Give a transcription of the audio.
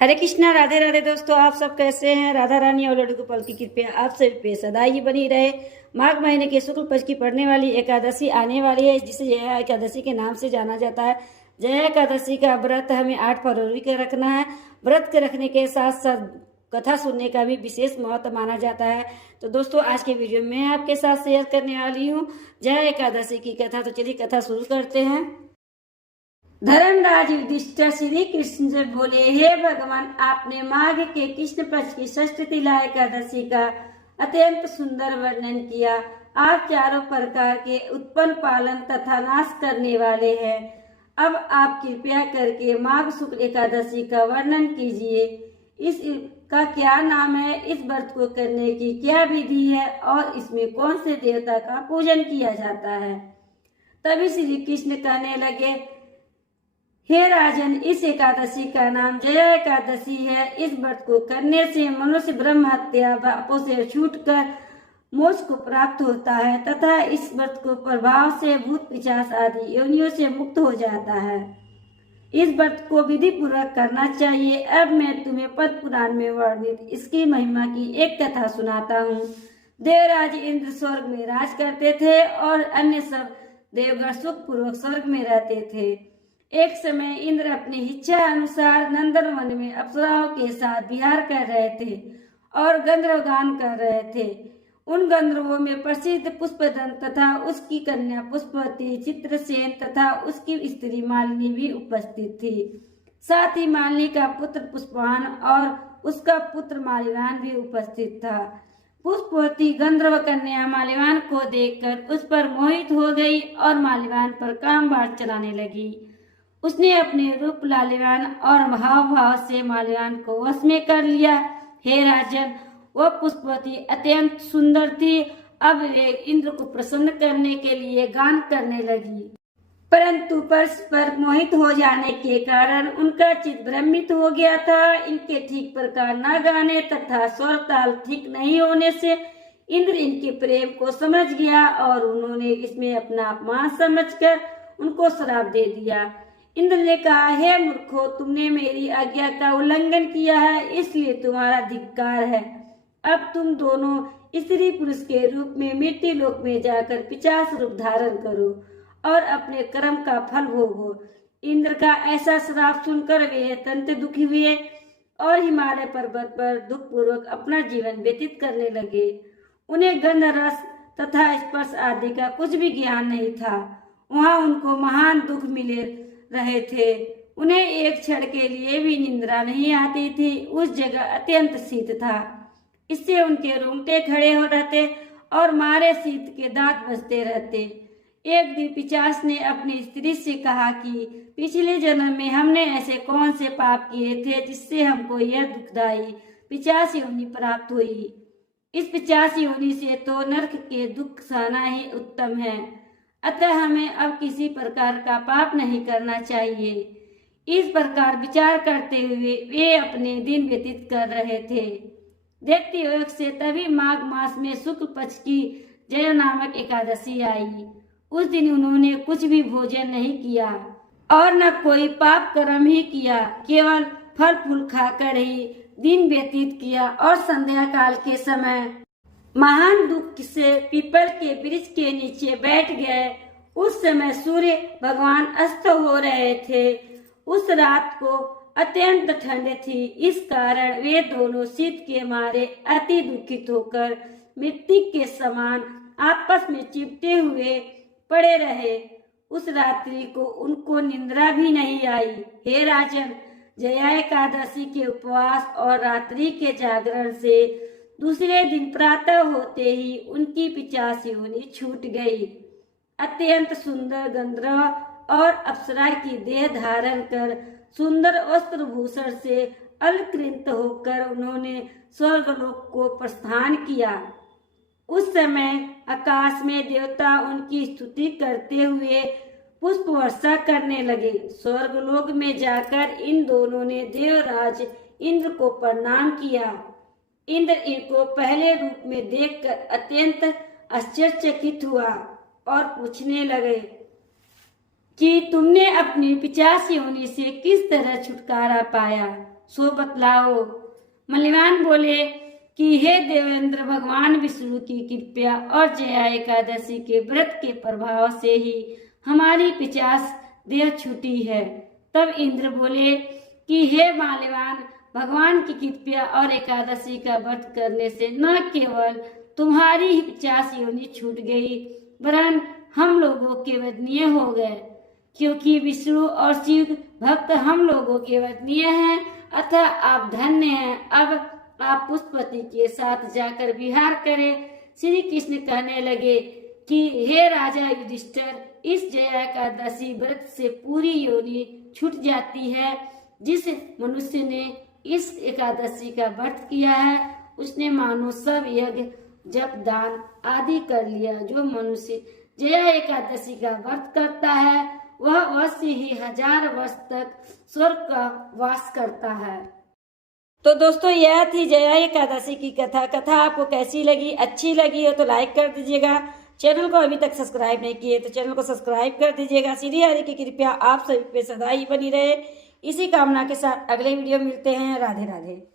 हरे कृष्णा, राधे राधे दोस्तों। आप सब कैसे हैं? राधा रानी और लड्डू गोपाल की कृपया आप सभी पे सदा ही बनी रहे। माघ महीने के शुक्ल पक्ष की पड़ने वाली एकादशी आने वाली है, जिसे जया एकादशी के नाम से जाना जाता है। जया एकादशी का व्रत हमें 8 फरवरी को रखना है। व्रत के रखने के साथ साथ कथा सुनने का भी विशेष महत्व माना जाता है। तो दोस्तों, आज के वीडियो में आपके साथ शेयर करने वाली हूँ जया एकादशी की कथा। तो चलिए कथा शुरू करते हैं। धर्मराज युधिष्ठिर श्री कृष्ण से बोले, हे भगवान, आपने माघ के कृष्ण पक्ष की षष्ठ तिला एकादशी का अत्यंत सुंदर वर्णन किया। आप चारों प्रकार के उत्पन्न, पालन तथा नाश करने वाले हैं। अब आप कृपया करके माघ शुक्ल एकादशी का वर्णन कीजिए। इसका क्या नाम है, इस व्रत को करने की क्या विधि है और इसमें कौन से देवता का पूजन किया जाता है। तभी श्री कृष्ण कहने लगे, हे राजन, इस एकादशी का नाम जया एकादशी है। इस व्रत को करने से मनुष्य ब्रह्म हत्या पापों से छूटकर मोक्ष को प्राप्त होता है तथा इस व्रत को प्रभाव से भूत पिशाच आदि योनियों से मुक्त हो जाता है। इस व्रत को विधि पूर्वक करना चाहिए। अब मैं तुम्हें पद्म पुराण में वर्णित इसकी महिमा की एक कथा सुनाता हूँ। देवराज इंद्र स्वर्ग में राज करते थे और अन्य सब देवगण सुख पूर्वक स्वर्ग में रहते थे। एक समय इंद्र अपनी इच्छा अनुसार नंदन वन में अप्सराओं के साथ विहार कर रहे थे और गंधर्व गान कर रहे थे। उन गंधर्वों में प्रसिद्ध पुष्पदंत तथा उसकी कन्या पुष्पवती, चित्रसेन तथा उसकी स्त्री मालिनी भी उपस्थित थी। साथ ही मालिनी का पुत्र पुष्पवान और उसका पुत्र माल्यवान भी उपस्थित था। पुष्पवती गंधर्व कन्या माल्यवान को देखकर उस पर मोहित हो गई और माल्यवान पर काम बाण चलाने लगी। उसने अपने रूप, लालिवान और हाव भाव से माल्यवान को वश में कर लिया। हे राजन, वह पुष्पवती अत्यंत सुंदर थी। अब वे इंद्र को प्रसन्न करने के लिए गान करने लगी, परंतु परस्पर मोहित हो जाने के कारण उनका चित्त भ्रमित हो गया था। इनके ठीक प्रकार न गाने तथा स्वर ताल ठीक नहीं होने से इंद्र इनके प्रेम को समझ गया और उन्होंने इसमें अपना अपमान समझकर उनको श्राप दे दिया। इंद्र ने कहा, हे मूर्खों, तुमने मेरी आज्ञा का उल्लंघन किया है, इसलिए तुम्हारा धिक्कार है। अब तुम दोनों स्त्री पुरुष के रूप में मिट्टी लोक में जाकर पिशाच रूप धारण करो और अपने कर्म का फल भोगो। इंद्र का ऐसा श्राप सुनकर वे अत्यंत दुखी हुए और हिमालय पर्वत पर दुख पूर्वक अपना जीवन व्यतीत करने लगे। उन्हें गंध, रस तथा स्पर्श आदि का कुछ भी ज्ञान नहीं था। वहां उनको महान दुख मिले रहे थे। उन्हें एक क्षण के लिए भी निंद्रा नहीं आती थी। उस जगह अत्यंत शीत था, इससे उनके रोंगटे खड़े हो रहते और मारे शीत के दांत बजते रहते। एक दिन पिशाच ने अपनी स्त्री से कहा कि पिछले जन्म में हमने ऐसे कौन से पाप किए थे जिससे हमको यह दुखदायी पिशाच योनि प्राप्त हुई। इस पिशाच योनि से तो नरक के दुख सहना ही उत्तम है, अतः हमें अब किसी प्रकार का पाप नहीं करना चाहिए। इस प्रकार विचार करते हुए वे अपने दिन व्यतीत कर रहे थे। देखते योग से तभी माघ मास में शुक्ल पक्ष की जया नामक एकादशी आई। उस दिन उन्होंने कुछ भी भोजन नहीं किया और न कोई पाप कर्म ही किया, केवल फल फूल खाकर ही दिन व्यतीत किया और संध्या काल के समय महान दुख से पीपल के वृक्ष के नीचे बैठ गए। उस समय सूर्य भगवान अस्त हो रहे थे। उस रात को अत्यंत ठंड थी, इस कारण वे दोनों शीत के मारे अति दुखित होकर मिट्टी के समान आपस में चिपटे हुए पड़े रहे। उस रात्रि को उनको निंद्रा भी नहीं आई। हे राजन, जया एकादशी के उपवास और रात्रि के जागरण से दूसरे दिन प्रातः होते ही उनकी पिशाच योनि छूट गई। अत्यंत सुंदर गंधर्व और अप्सरा की देह धारण कर सुंदर वस्त्र भूषण से अलंकृत होकर उन्होंने स्वर्गलोक को प्रस्थान किया। उस समय आकाश में देवता उनकी स्तुति करते हुए पुष्प वर्षा करने लगे। स्वर्गलोक में जाकर इन दोनों ने देवराज इंद्र को प्रणाम किया। इंद्र इनको पहले रूप में देखकर अत्यंत आश्चर्यचकित हुआ और पूछने लगे कि तुमने अपनी पिशाच योनि से किस तरह छुटकारा पाया। सो बतलाओ। मल्लिवान बोले कि हे देवेंद्र, भगवान विष्णु की कृपा और जया एकादशी के व्रत के प्रभाव से ही हमारी 50 देह छूटी है। तब इंद्र बोले कि हे माल्यवान, भगवान की कृपा और एकादशी का व्रत करने से न केवल तुम्हारी ही 50 योनि छूट गई, वरन हम लोगों के वंदनीय हो गए, क्योंकि विष्णु और शिव भक्त हम लोगों के वंदनीय हैं, अतः आप धन्य हैं। अब आप पुष्पति के साथ जाकर विहार करें। श्री कृष्ण कहने लगे कि हे राजा युधिष्ठिर, इस जया एकादशी व्रत से पूरी योनि छूट जाती है। जिस मनुष्य ने इस एकादशी का व्रत किया है, उसने मानो सब यज्ञ, जप, दान आदि कर लिया। जो मनुष्य जया एकादशी का व्रत करता है, वह अवश्य ही 1000 वर्ष तक स्वर्ग का वास करता है। तो दोस्तों, यह थी जया एकादशी की कथा। कथा आपको कैसी लगी? अच्छी लगी हो तो लाइक कर दीजिएगा। चैनल को अभी तक सब्सक्राइब नहीं किए तो चैनल को सब्सक्राइब कर दीजिएगा। श्री हरि की कृपा आप सभी पे सदा ही बनी रहे, इसी कामना के साथ अगले वीडियो मिलते हैं। राधे राधे।